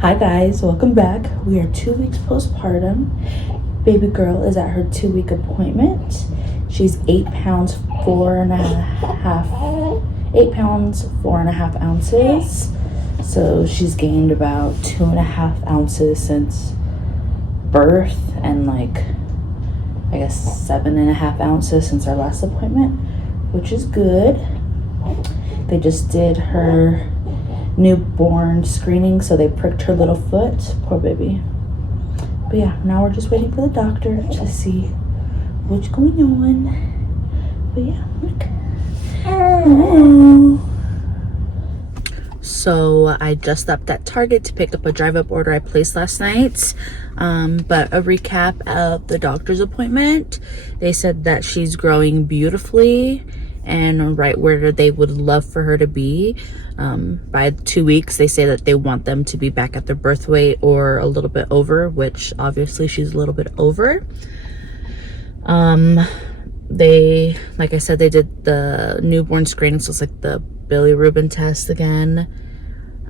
Hi guys, welcome back. We are 2 weeks postpartum. Baby girl is at her 2-week appointment. She's 8 pounds 4.5 ounces. So she's gained about 2.5 ounces since birth, and like I guess 7.5 ounces since our last appointment, which is good. They just did her newborn screening, so they pricked her little foot. Poor baby. But yeah, now we're just waiting for the doctor to see what's going on. But yeah, look. Oh. So I just stopped at Target to pick up a drive-up order I placed last night. But a recap of the doctor's appointment. They said that she's growing beautifully and right where they would love for her to be. By 2 weeks, they say that they want them to be back at their birth weight or a little bit over, which obviously she's a little bit over. They, like I said, they did the newborn screening, so it's like the bilirubin test again.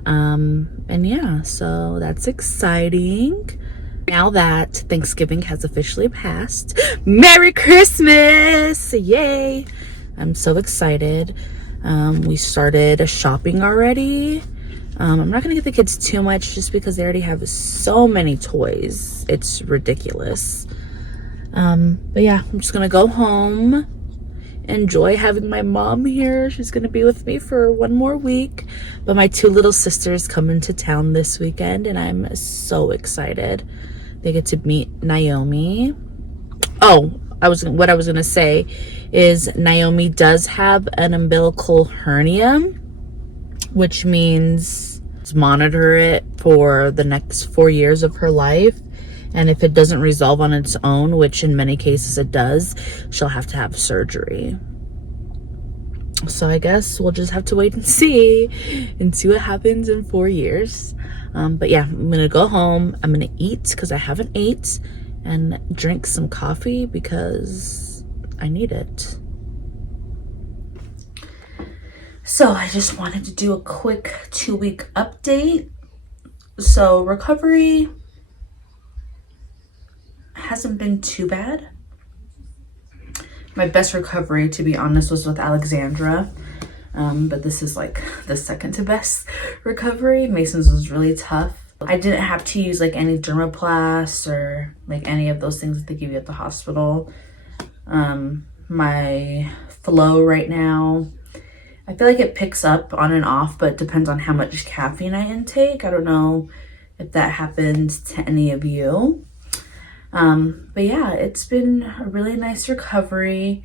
And yeah, so that's exciting. Now that Thanksgiving has officially passed, Merry Christmas! Yay! I'm so excited. We started shopping already. I'm not gonna get the kids too much just because they already have so many toys. It's ridiculous. But yeah, I'm just gonna go home, enjoy having my mom here. She's gonna be with me for 1 more week. But my 2 little sisters come into town this weekend and I'm so excited. They get to meet Naomi. Oh, what I was gonna say is Naomi does have an umbilical hernia, which means monitor it for the next 4 years of her life. And if it doesn't resolve on its own, which in many cases it does, she'll have to have surgery. So I guess we'll just have to wait and see what happens in 4 years. But yeah, I'm gonna go home. I'm gonna eat because I haven't ate, and drink some coffee because I need it. So I just wanted to do a quick 2-week update. So recovery hasn't been too bad. My best recovery, to be honest, was with Alexandra. But this is like the second to best recovery. Mason's was really tough. I didn't have to use like any dermaplast or like any of those things that they give you at the hospital. My flow right now, I feel like it picks up on and off, but it depends on how much caffeine I intake. I don't know if that happens to any of you. But yeah, it's been a really nice recovery.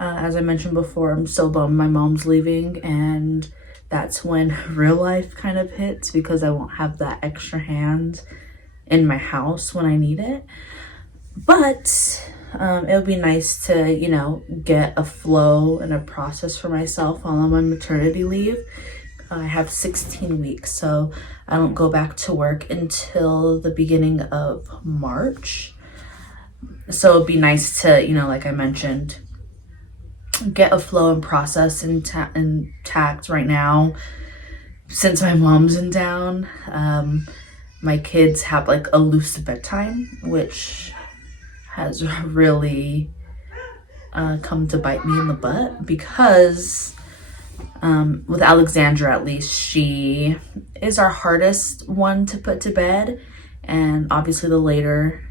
As I mentioned before, I'm so bummed my mom's leaving, and that's when real life kind of hits because I won't have that extra hand in my house when I need it. But it would be nice to, you know, get a flow and a process for myself while I'm on maternity leave. I have 16 weeks, so I don't go back to work until the beginning of March. So it'd be nice to, you know, like I mentioned, get a flow and process intact right now since my mom's in town. My kids have like a loose bedtime, which has really come to bite me in the butt because with Alexandra, at least, she is our hardest one to put to bed, and obviously the later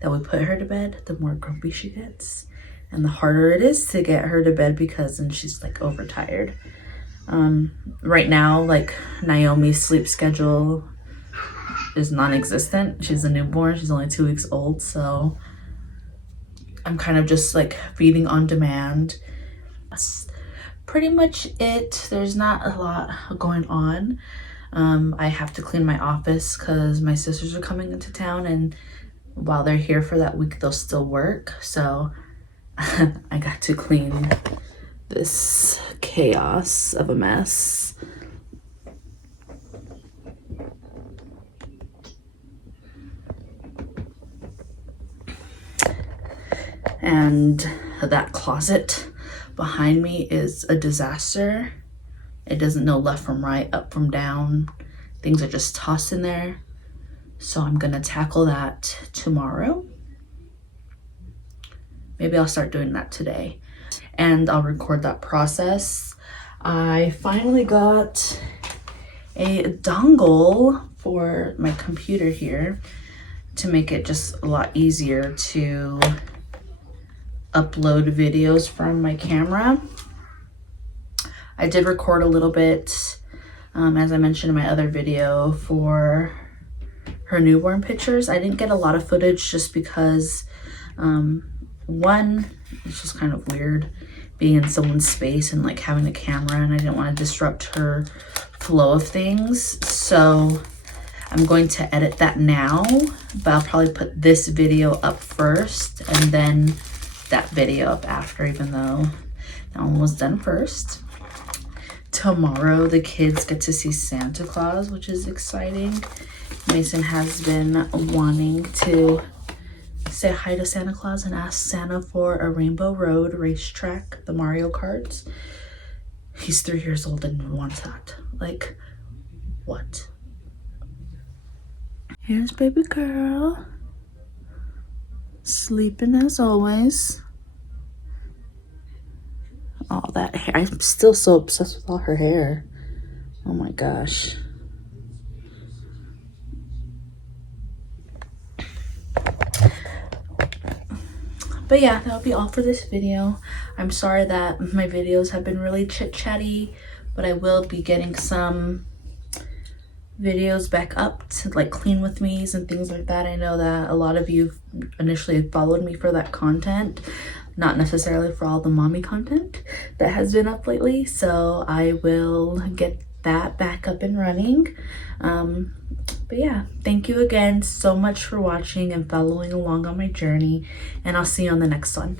that we put her to bed, the more grumpy she gets, and the harder it is to get her to bed because then she's like overtired. Right now, like Naomi's sleep schedule is non-existent. She's a newborn, she's only 2 weeks old, so I'm kind of just like feeding on demand. That's pretty much it. There's not a lot going on. I have to clean my office because my sisters are coming into town, and while they're here for that week, they'll still work. So I got to clean this chaos of a mess. And that closet behind me is a disaster. It doesn't know left from right, up from down. things are just tossed in there. So I'm gonna tackle that tomorrow. Maybe I'll start doing that today, and I'll record that process. I finally got a dongle for my computer here to make it just a lot easier to upload videos from my camera. I did record a little bit, as I mentioned in my other video, for her newborn pictures. I didn't get a lot of footage just because, one, it's just kind of weird being in someone's space and like having a camera, and I didn't want to disrupt her flow of things. So I'm going to edit that now, but I'll probably put this video up first and then that video up after, even though that one was done first. Tomorrow the kids get to see Santa Claus, which is exciting. Mason has been wanting to say hi to Santa Claus and ask Santa for a Rainbow Road racetrack, the Mario Karts. He's 3 years old and wants that. Like, what? Here's baby girl, sleeping as always. All that hair. I'm still so obsessed with all her hair. Oh my gosh. But yeah, that'll be all for this video. I'm sorry that my videos have been really chit-chatty, but I will be getting some videos back up to like clean with me's and things like that. I know that a lot of you initially followed me for that content, not necessarily for all the mommy content that has been up lately. So I will get that back up and running. But yeah, thank you again so much for watching and following along on my journey, and I'll see you on the next one.